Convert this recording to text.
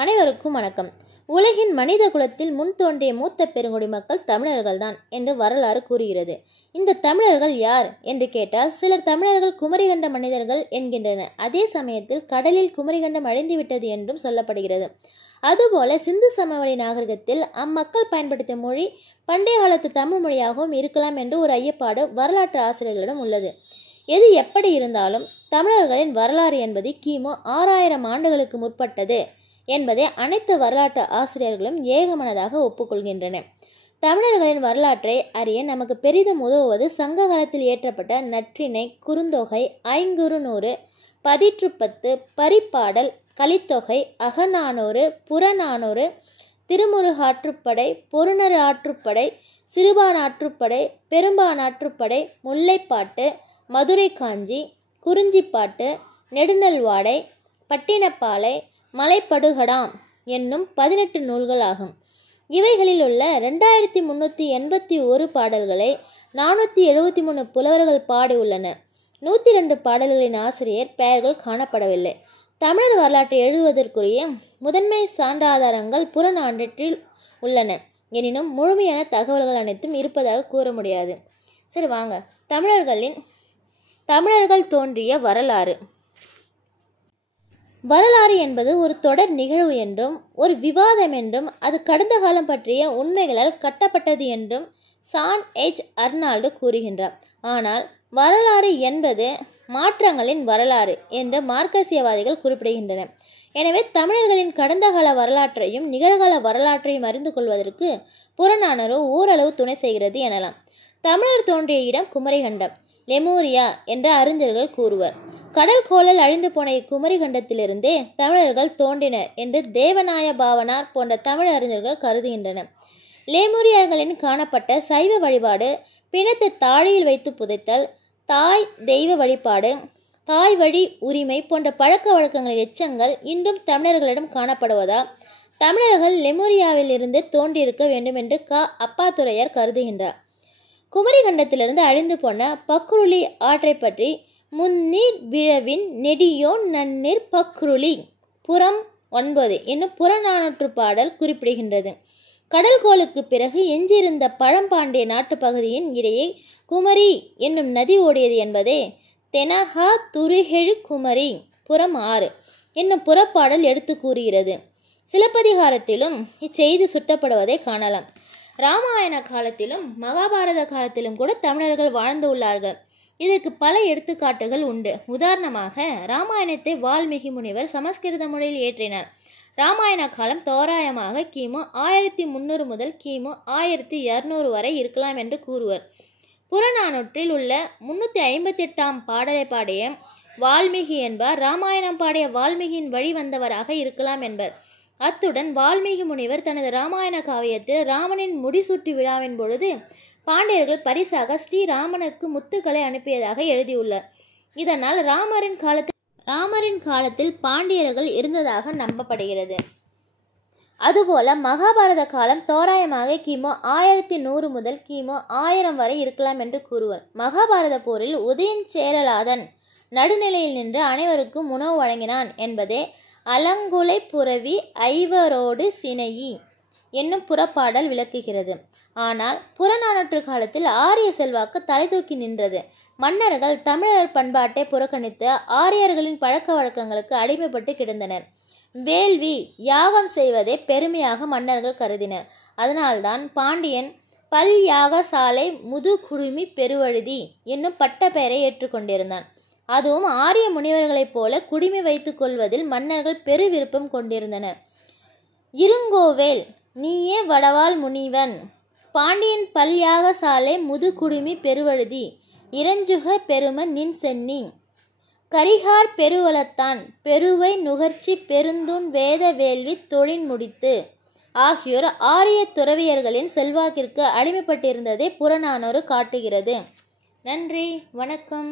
அனைவருக்கும் வணக்கம். உலகின் மனித குலத்தில் முன் தோன்றிய மூத்த பெருங்குடி மக்கள் தமிழர்கள்தான் என்று வரலாறு கூறுகிறது. இந்த தமிழர்கள் யார் என்று கேட்டால் சிலர் தமிழர்கள் குமரிகண்ட மனிதர்கள் என்கின்றனர். அதே சமயத்தில் கடலில் குமரிகண்டம் அழிந்துவிட்டது என்றும் சொல்லப்படுகிறது. அதுபோல சிந்து சமவெளி நாகரிகத்தில் அம்மக்கள் பயன்படுத்திய மொழி பண்டைய காலத்து தமிழ் மொழியாகவும் இருக்கலாம் என்று ஒரு ஐயப்பாடு வரலாற்று ஆசிரியர்களிடம் உள்ளது. எது எப்படி இருந்தாலும் தமிழர்களின் வரலாறு என்பது கிமு 6000 ஆண்டுகளுக்கு முற்பட்டது என்பதை அனைத்து வரலாற்று ஆசிரியர்களும் ஏகமனதாக ஒப்புக்கொள்கின்றனர். தமிழர்களின் வரலாற்றை அறிய நமக்கு பெரிதும் உதவுவது சங்க காலத்தில் இயற்றப்பட்ட நற்றிணை, குறுந்தொகை, ஐங்குறுநூறு, பதிற்றுப்பத்து, பரிபாடல், கலித்தொகை, அகநானூறு, புறநானூறு, திருமுருகாற்றுப்படை, பொருணர் ஆற்றுப்படை, சிறுபானாற்றுப்படை, பெரும்பானாற்றுப்படை, முல்லைப்பாட்டு, மதுரை காஞ்சி, குறிஞ்சிப்பாட்டு, நெடுநல்வாடை, பட்டினப்பாலை, மலைப்படுகடாம் என்னும் 18 நூல்கள் ஆகும். இவைகளில் உள்ள 2381 பாடல்களை 473 புலவர்கள் பாடியுள்ளனர். 102 பாடல்களின் ஆசிரியர் பெயர்கள் காணப்படவில்லை. தமிழர் வரலாற்றை எழுதுவதற்குரிய முதன்மை சான்றாதாரங்கள் புறநானூற்றில் உள்ளன. எனினும் முழுமையான தகவல்கள் அனைத்தும் இருப்பதாக கூற முடியாது. சரி வாங்க, தமிழர்கள் தோன்றிய வரலாறு. வரலாறு என்பது ஒரு தொடர் நிகழ்வு என்றும் ஒரு விவாதம் என்றும் அது கடந்த காலம் பற்றிய உண்மைகளால் கட்டப்பட்டது என்றும் சான் எச் அர்னால்டு கூறுகின்றார். ஆனால் வரலாறு என்பது மாற்றங்களின் வரலாறு என்று மார்க்சியவாதிகள் குறிப்பிடுகின்றனர். எனவே தமிழர்களின் கடந்த கால வரலாற்றையும் நிகழ்கால வரலாற்றையும் அறிந்து கொள்வதற்கு புறநானூறு ஓரளவு துணை செய்கிறது எனலாம். தமிழர் தோன்றிய இடம் குமரிகண்டம், லெமூரியா என்ற அறிஞர்கள் கூறுவர். கடல் கோளல் அழிந்து போன இக்குமரிகண்டத்திலிருந்தே தமிழர்கள் தோன்றினர் என்று தேவநாய பாவனார் போன்ற தமிழ் அறிஞர்கள் கருதுகின்றனர். லேமூரியர்களின் காணப்பட்ட சைவ வழிபாடு, பிணத்தை தாழியில் வைத்து புதைத்தல், தாய் தெய்வ வழிபாடு, தாய் வழி உரிமை போன்ற பழக்க வழக்கங்களின் எச்சங்கள் இன்றும் தமிழர்களிடம் காணப்படுவதால் தமிழர்கள் லெமூரியாவில் இருந்து தோன்றியிருக்க வேண்டும் என்று அப்பாத்துரையார் கருதுகின்றார். குமரிகண்டத்திலிருந்து அழிந்து போன பக்ருளி ஆற்றை பற்றி முன்னீர் விழவின் நெடியோன் நன்னீர் பக்ருளி புறம் 9 என்னும் புறநானூற்று பாடல் குறிப்பிடுகின்றது. கடல்கோளுக்கு பிறகு எஞ்சியிருந்த பழம்பாண்டிய நாட்டு பகுதியின் இடையே குமரி என்னும் நதி ஓடியது என்பதே தெனஹா துருகெழு குமரி புறம் 6 என்னும் புறப்பாடல் எடுத்து கூறுகிறது. சிலப்பதிகாரத்திலும் இச்செய்தி சுட்டப்படுவதை காணலாம். இராமாயண காலத்திலும் மகாபாரத காலத்திலும் கூட தமிழர்கள் வாழ்ந்து உள்ளார்கள். இதற்கு பல எடுத்துக்காட்டுகள் உண்டு. உதாரணமாக இராமாயணத்தை வால்மீகி முனிவர் சமஸ்கிருத மொழியில் இயற்றினார். இராமாயண காலம் தோராயமாக கிமு 1300 முதல் கிமு 1200 வரை இருக்கலாம் என்று கூறுவர். புறநானூற்றில் உள்ள 358ஆம் பாடலை பாடிய வால்மீகி என்பார் இராமாயணம் பாடிய வால்மீகியின் வழி வந்தவராக இருக்கலாம் என்பர். அத்துடன் வால்மீகி முனிவர் தனது இராமாயண காவியத்தில் ராமனின் முடிசூட்டு விழாவின் பொழுது பாண்டியர்கள் பரிசாக ஸ்ரீராமனுக்கு முத்துக்களை அனுப்பியதாக எழுதியுள்ளார். இதனால் ராமரின் காலத்தில் பாண்டியர்கள் இருந்ததாக நம்பப்படுகிறது. அதுபோல மகாபாரத காலம் தோராயமாக கிமு 1100 முதல் கிமு 1000 வரை இருக்கலாம் என்று கூறுவர். மகாபாரத போரில் உதயஞ்சேரலாதன் நடுநிலையில் நின்று அனைவருக்கும் உணவு வழங்கினான் என்பதே அலங்குலை புரவி ஐவரோடு சினையி என்னும் புறப்பாடல் விளக்குகிறது. ஆனால் புறநானூற்று காலத்தில் ஆரிய செல்வாக்கு தலை தூக்கி நின்றது. மன்னர்கள் தமிழர் பண்பாட்டை புறக்கணித்து ஆரியர்களின் பழக்க வழக்கங்களுக்கு அடிமைப்பட்டு கிடந்தனர். வேள்வி யாகம் செய்வதை பெருமையாக மன்னர்கள் கருதினர். அதனால்தான் பாண்டியன் பல் யாகசாலை முதுகுடுமி பெருவழுதி என்னும் பட்ட பெயரை ஏற்றுக்கொண்டிருந்தான். அதுவும் ஆரிய முனிவர்களைப் போல குடிமை வைத்துக் கொள்வதில் மன்னர்கள் பெரு விருப்பம் கொண்டிருந்தனர். இருங்கோவேல் நீயே வடவாள் முனிவன், பாண்டியன் பல் யாகசாலை முதுகுடுமி பெருவழுதி, இரஞ்சுக பெரும நின் சென்னி, கரிகார் பெருவலத்தான் பெருவை நுகர்ச்சி பெருந்தூன் வேத வேள்வி தொழின் முடித்து ஆகியோர் ஆரிய துறவியர்களின் செல்வாக்கிற்கு அடிமைப்பட்டிருந்ததை புறநானூறு காட்டுகிறது. நன்றி, வணக்கம்.